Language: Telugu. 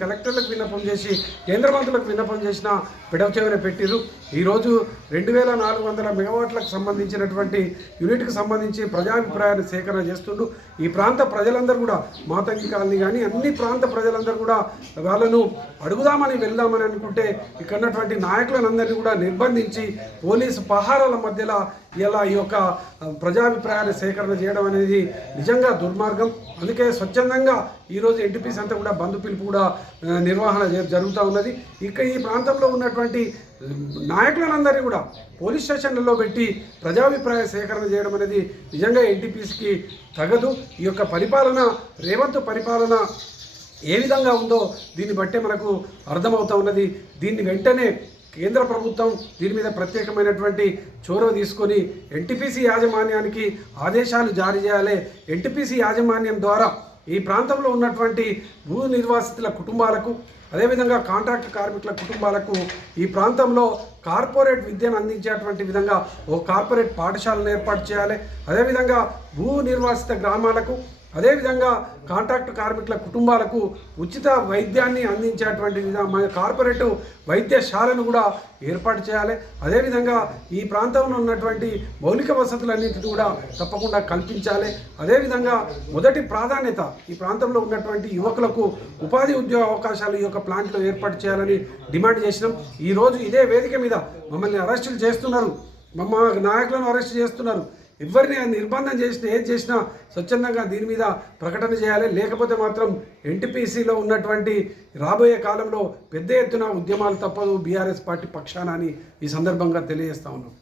కలెక్టర్లకు విన్నపం చేసి కేంద్ర మంత్రులకు విన్నపం చేసిన పెడవ పెట్టిరు ఈరోజు రెండు వేల నాలుగు వందల మెగావాట్లకు సంబంధించినటువంటి యూనిట్కి సంబంధించి ప్రజాభిప్రాయాన్ని సేకరణ చేస్తుండు. ఈ ప్రాంత ప్రజలందరూ కూడా మాతంగి కాలనీ కానీ అన్ని ప్రాంత ప్రజలందరూ కూడా వాళ్ళను అడుగుదామని వెళ్దామని అనుకుంటే ఇక్కడ ఉన్నటువంటి నాయకులందరినీ కూడా నిర్బంధించి పోలీసు పహారాల మధ్యలో ఇలా ఈ యొక్క ప్రజాభిప్రాయాన్ని సేకరణ చేయడం అనేది నిజంగా దుర్మార్గం. అందుకే స్వచ్ఛందంగా ఈరోజు ఎన్టీపీసీ అంతా కూడా బంధు పిలుపు కూడా నిర్వహణ జరుగుతూ ఉన్నది. ఇక ఈ ప్రాంతంలో ఉన్నటువంటి నాయకులందరినీ కూడా పోలీస్ స్టేషన్లలో పెట్టి ప్రజాభిప్రాయ సేకరణ చేయడం అనేది నిజంగా ఎన్టీపీసీకి తగదు. ఈ యొక్క పరిపాలన రేవంత్ పరిపాలన ఏ విధంగా ఉందో దీన్ని బట్టే మనకు అర్థమవుతా ఉన్నది. దీన్ని వెంటనే కేంద్ర ప్రభుత్వం దీని మీద ప్రత్యేకమైనటువంటి చొరవ తీసుకొని ఎన్టీపీసీ యాజమాన్యానికి ఆదేశాలు జారీ చేయాలి. ఎన్టీపీసీ యాజమాన్యం ద్వారా ఈ ప్రాంతంలో ఉన్నటువంటి భూ నిర్వాసితుల కుటుంబాలకు అదేవిధంగా కాంట్రాక్ట్ కార్మికుల కుటుంబాలకు ఈ ప్రాంతంలో కార్పొరేట్ విద్యను అందించేటువంటి విధంగా ఓ కార్పొరేట్ పాఠశాలను ఏర్పాటు చేయాలి. అదేవిధంగా భూ నిర్వాసిత గ్రామాలకు అదేవిధంగా కాంట్రాక్ట్ కార్మికుల కుటుంబాలకు ఉచిత వైద్యాన్ని అందించేటువంటి విధంగా మన కార్పొరేట్ వైద్యశాలను కూడా ఏర్పాటు చేయాలి. అదేవిధంగా ఈ ప్రాంతంలో ఉన్నటువంటి మౌలిక వసతులన్నింటినీ కూడా తప్పకుండా కల్పించాలి. అదేవిధంగా మొదటి ప్రాధాన్యత ఈ ప్రాంతంలో ఉన్నటువంటి యువకులకు ఉపాధి ఉద్యోగ అవకాశాలు ఈ యొక్క ప్లాంట్లో ఏర్పాటు చేయాలని డిమాండ్ చేసినాం. ఈరోజు ఇదే వేదిక మీద మమ్మల్ని అరెస్టులు చేస్తున్నారు. మమ్మ నాయకులను అరెస్ట్ చేస్తున్నారు. ఎవరిని నిర్బంధం చేసినా ఏది చేసినా స్వచ్ఛందంగా దీని మీద ప్రకటన చేయాలి. లేకపోతే మాత్రం ఎన్టీపీసీలో ఉన్నటువంటి రాబోయే కాలంలో పెద్ద ఎత్తున ఉద్యమాలు తప్పదు. బీఆర్ఎస్ పార్టీ పక్షాన అని ఈ సందర్భంగా తెలియజేస్తా ఉన్నాం.